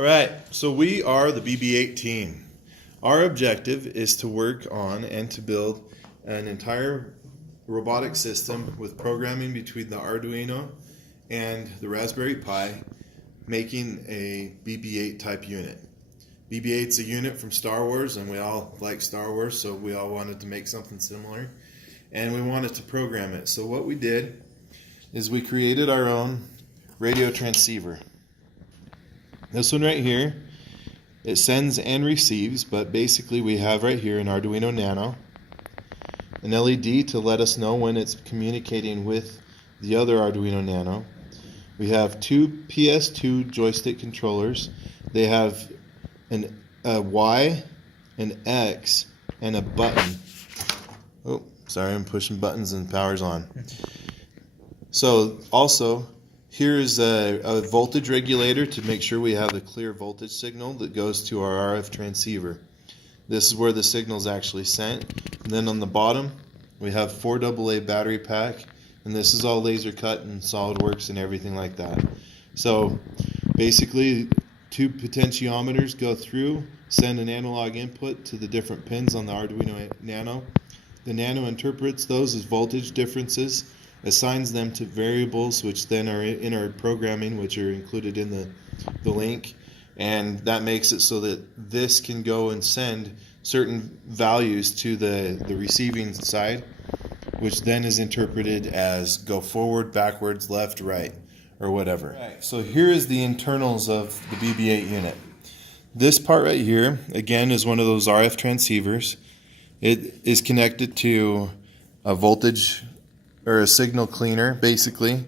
All right, so we are the BB-8 team. Our objective is to work on and to build an entire robotic system with programming between the Arduino and the Raspberry Pi, making a BB-8 type unit. BB-8's a unit from Star Wars, and we all like Star Wars, so we all wanted to make something similar, and we wanted to program it. So what we did is we created our own radio transceiver. This one right here, it sends and receives, but basically we have right here an Arduino Nano, an LED to let us know when it's communicating with the other Arduino Nano. We have two PS2 joystick controllers. They have a Y, an X, and a button. Oh, sorry, I'm pushing buttons and power's on. So also, here is a voltage regulator to make sure we have a clear voltage signal that goes to our RF transceiver. This is where the signal is actually sent. And then on the bottom, we have 4 AA battery pack, and this is all laser cut and SolidWorks and everything like that. So basically, 2 potentiometers go through, send an analog input to the different pins on the Arduino Nano. The Nano interprets those as voltage differences, assigns them to variables which then are in our programming, which are included in the link, and that makes it so that this can go and send certain values to the receiving side, which then is interpreted as go forward, backwards, left, right, or whatever. Right. So here is the internals of the BB-8 unit. This part right here, again, is one of those RF transceivers. It is connected to a voltage or a signal cleaner, basically.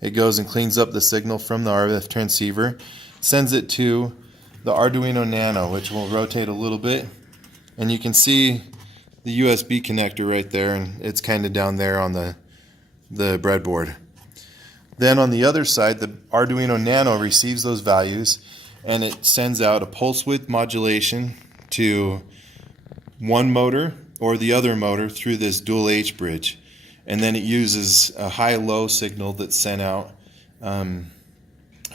It goes and cleans up the signal from the RF transceiver, sends it to the Arduino Nano, which will rotate a little bit, and you can see the USB connector right there, and it's kind of down there on the breadboard. Then on the other side, the Arduino Nano receives those values, and it sends out a pulse width modulation to one motor or the other motor through this dual H bridge. And then it uses a high-low signal that's sent out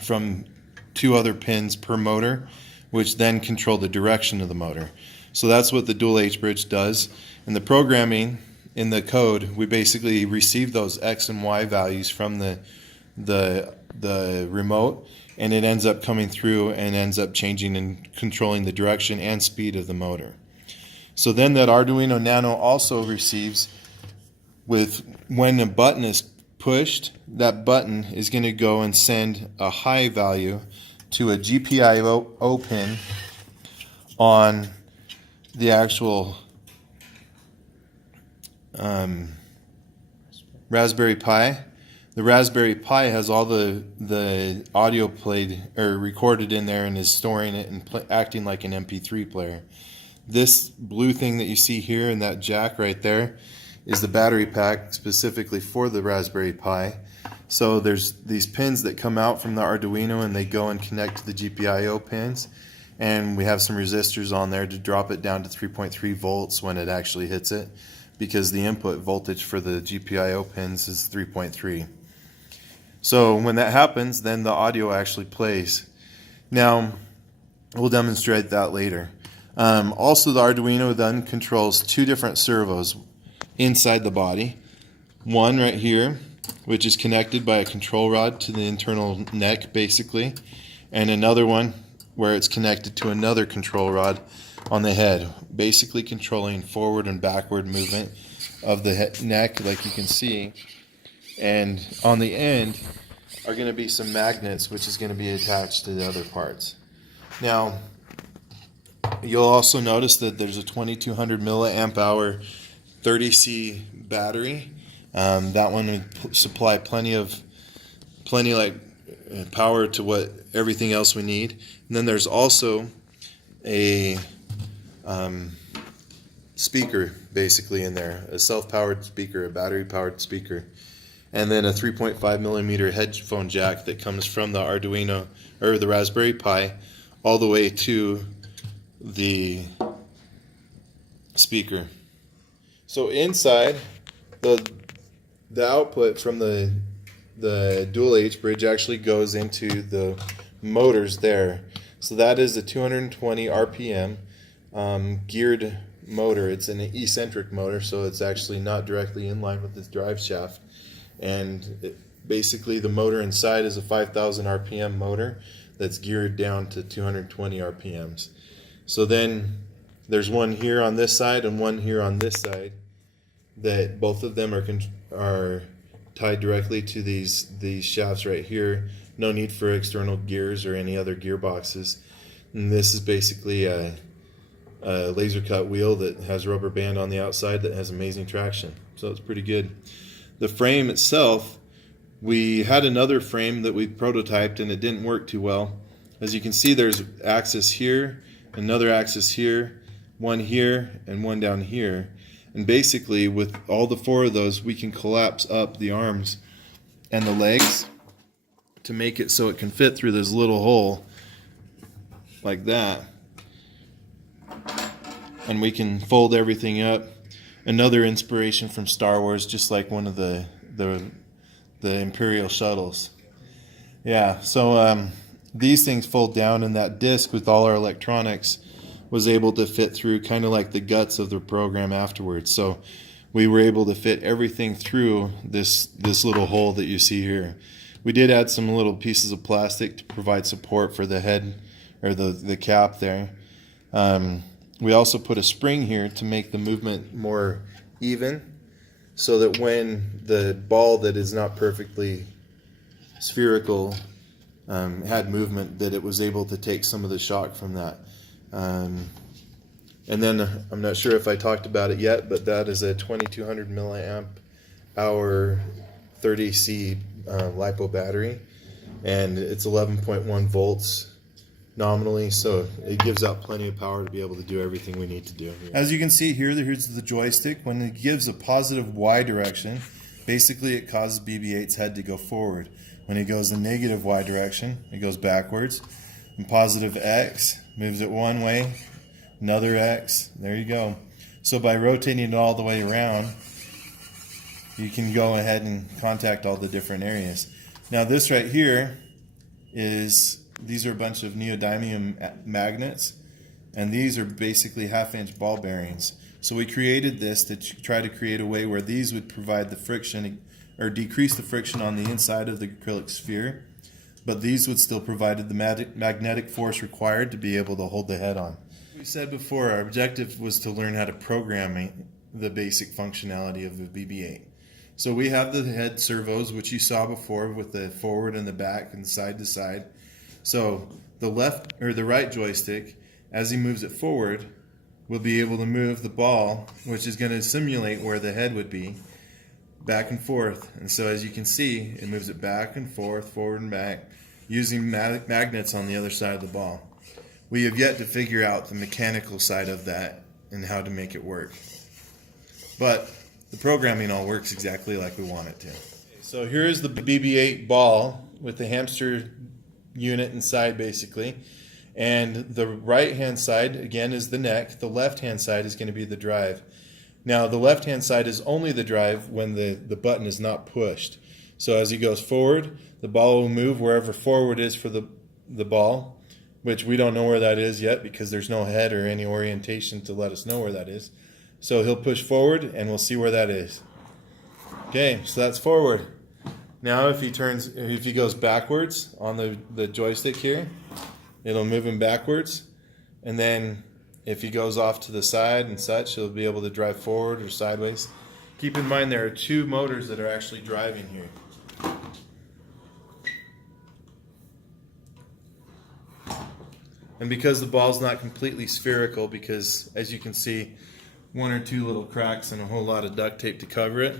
from 2 other pins per motor, which then control the direction of the motor. So that's what the dual H bridge does. In the programming, in the code, we basically receive those X and Y values from the remote, and it ends up coming through and ends up changing and controlling the direction and speed of the motor. So then that Arduino Nano also receives, when a button is pushed, that button is going to go and send a high value to a GPIO pin on the actual Raspberry Pi. The Raspberry Pi has all the audio played or recorded in there and is storing it and acting like an MP3 player. This blue thing that you see here and that jack right there is the battery pack specifically for the Raspberry Pi. So there's these pins that come out from the Arduino and they go and connect to the GPIO pins, and we have some resistors on there to drop it down to 3.3 volts when it actually hits it, because the input voltage for the GPIO pins is 3.3. So when that happens, then the audio actually plays. Now we'll demonstrate that later. Also, the Arduino then controls 2 different servos inside the body. One right here, which is connected by a control rod to the internal neck, basically, and another one where it's connected to another control rod on the head, basically controlling forward and backward movement of the neck, like you can see. And on the end are going to be some magnets, which is going to be attached to the other parts. Now, you'll also notice that there's a 2200 milliamp hour 30C battery. That one would supply plenty like power to what everything else we need. And then there's also a speaker basically in there, a self-powered speaker, a battery-powered speaker, and then a 3.5 millimeter headphone jack that comes from the Arduino or the Raspberry Pi all the way to the speaker. So inside, the output from the dual H bridge actually goes into the motors there. So that is a 220 RPM geared motor. It's an eccentric motor, so it's actually not directly in line with this drive shaft. And basically the motor inside is a 5,000 RPM motor that's geared down to 220 RPMs. So then there's one here on this side and one here on this side that both of them are tied directly to these shafts right here. No need for external gears or any other gearboxes. And this is basically a laser cut wheel that has rubber band on the outside that has amazing traction. So it's pretty good. The frame itself, we had another frame that we prototyped and it didn't work too well. As you can see, there's axis here, another axis here, one here, and one down here. And basically with all the four of those, we can collapse up the arms and the legs to make it so it can fit through this little hole like that. And we can fold everything up. Another inspiration from Star Wars, just like one of the Imperial shuttles. Yeah, so these things fold down, and that disc with all our electronics was able to fit through kind of like the guts of the program afterwards. So we were able to fit everything through this little hole that you see here. We did add some little pieces of plastic to provide support for the head or the cap there. We also put a spring here to make the movement more even, so that when the ball that is not perfectly spherical had movement, that it was able to take some of the shock from that. And then I'm not sure if I talked about it yet, but that is a 2200 milliamp hour 30C LiPo battery, and it's 11.1 volts nominally, so it gives out plenty of power to be able to do everything we need to do here. As you can see here, here's the joystick. When it gives a positive Y direction, basically it causes BB-8's head to go forward. When it goes the negative Y direction, it goes backwards. And positive X moves it one way, another X, there you go. So by rotating it all the way around, you can go ahead and contact all the different areas. Now this right here these are a bunch of neodymium magnets, and these are basically half-inch ball bearings. So we created this to try to create a way where these would provide the friction or decrease the friction on the inside of the acrylic sphere, but these would still provide the magnetic force required to be able to hold the head on. We said before, our objective was to learn how to program the basic functionality of a BB-8. So we have the head servos, which you saw before, with the forward and the back and side to side. So the left or the right joystick, as he moves it forward, will be able to move the ball, which is going to simulate where the head would be, back and forth. And so as you can see, it moves it back and forth, forward and back, using magnets on the other side of the ball. We have yet to figure out the mechanical side of that and how to make it work. But the programming all works exactly like we want it to. So here is the BB-8 ball with the hamster unit inside basically, and the right hand side again is the neck. The left hand side is going to be the drive. Now the left hand side is only the drive when the button is not pushed. So as he goes forward, the ball will move wherever forward is for the ball, which we don't know where that is yet because there's no head or any orientation to let us know where that is. So he'll push forward and we'll see where that is. Okay, so that's forward. Now if he goes backwards on the joystick here, it'll move him backwards. And then if he goes off to the side and such, he'll be able to drive forward or sideways. Keep in mind there are two motors that are actually driving here. And because the ball's not completely spherical, because as you can see, one or two little cracks and a whole lot of duct tape to cover it,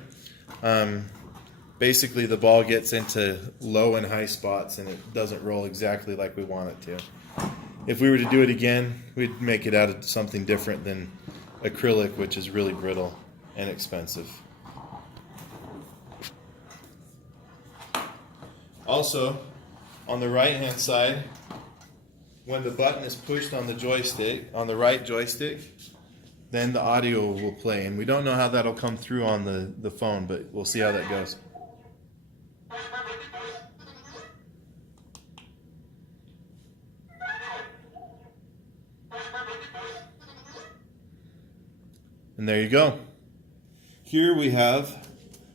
basically the ball gets into low and high spots and it doesn't roll exactly like we want it to. If we were to do it again, we'd make it out of something different than acrylic, which is really brittle and expensive. Also, on the right hand side, when the button is pushed on the joystick, on the right joystick, then the audio will play. And we don't know how that'll come through on the phone, but we'll see how that goes. And there you go. Here we have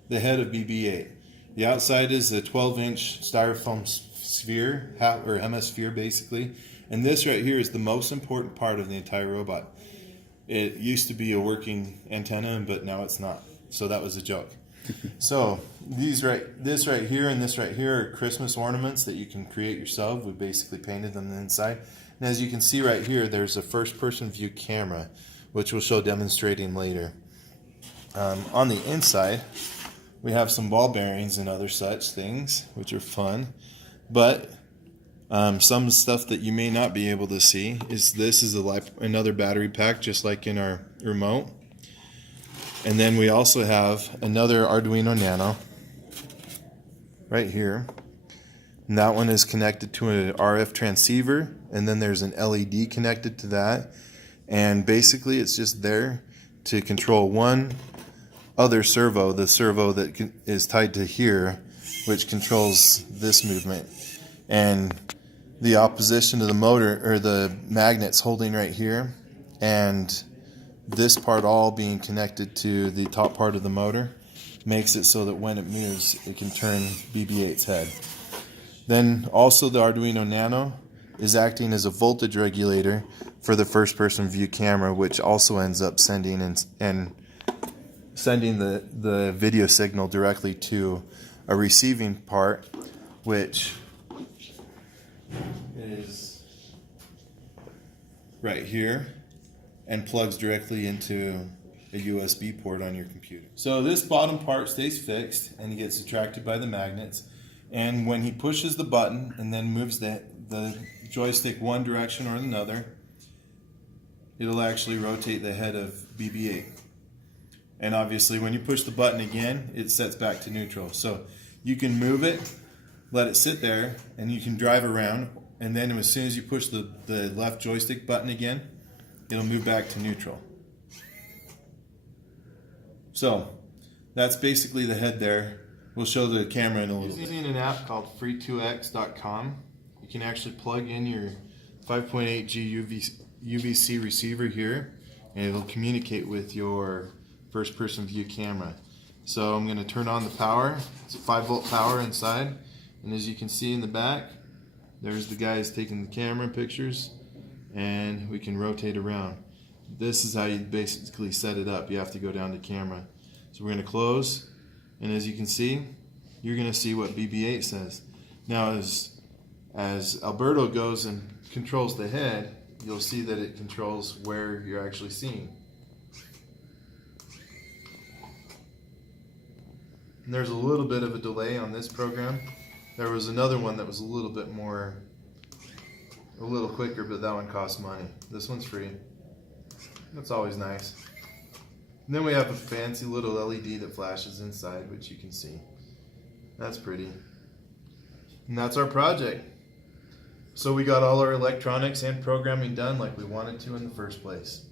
the head of BB-8. The outside is a 12-inch styrofoam sphere, or hemisphere basically. And this right here is the most important part of the entire robot. It used to be a working antenna, but now it's not. So that was a joke. So this right here and this right here are Christmas ornaments that you can create yourself. We basically painted them inside. And as you can see right here, there's a first-person view camera, which we'll show demonstrating later. On the inside, we have some ball bearings and other such things, which are fun. But some stuff that you may not be able to see is this is another battery pack, just like in our remote. And then we also have another Arduino Nano right here. And that one is connected to an RF transceiver, and then there's an LED connected to that. And basically it's just there to control one other servo, the servo that is tied to here, which controls this movement. And the opposition to the motor, or the magnets holding right here, and this part all being connected to the top part of the motor, makes it so that when it moves, it can turn BB-8's head. Then also the Arduino Nano is acting as a voltage regulator for the first-person view camera, which also ends up sending the video signal directly to a receiving part, which is right here and plugs directly into a USB port on your computer. So this bottom part stays fixed and it gets attracted by the magnets, and when he pushes the button and then moves the joystick one direction or another, it'll actually rotate the head of BB-8. And obviously when you push the button again, it sets back to neutral. So you can move it, let it sit there, and you can drive around, and then as soon as you push the left joystick button again, it'll move back to neutral. So that's basically the head there. We'll show the camera in a little bit. Using an app called free2x.com, you can actually plug in your 5.8G UVC receiver here, and it'll communicate with your first-person view camera. So I'm going to turn on the power. It's a 5-volt power inside, and as you can see in the back, there's the guys taking the camera pictures, and we can rotate around. This is how you basically set it up. You have to go down to camera. So we're going to close, and as you can see, you're going to see what BB-8 says. Now as Alberto goes and controls the head, you'll see that it controls where you're actually seeing. And there's a little bit of a delay on this program. There was another one that was a little quicker, but that one costs money. This one's free. That's always nice. And then we have a fancy little LED that flashes inside, which you can see. That's pretty. And that's our project. So we got all our electronics and programming done like we wanted to in the first place.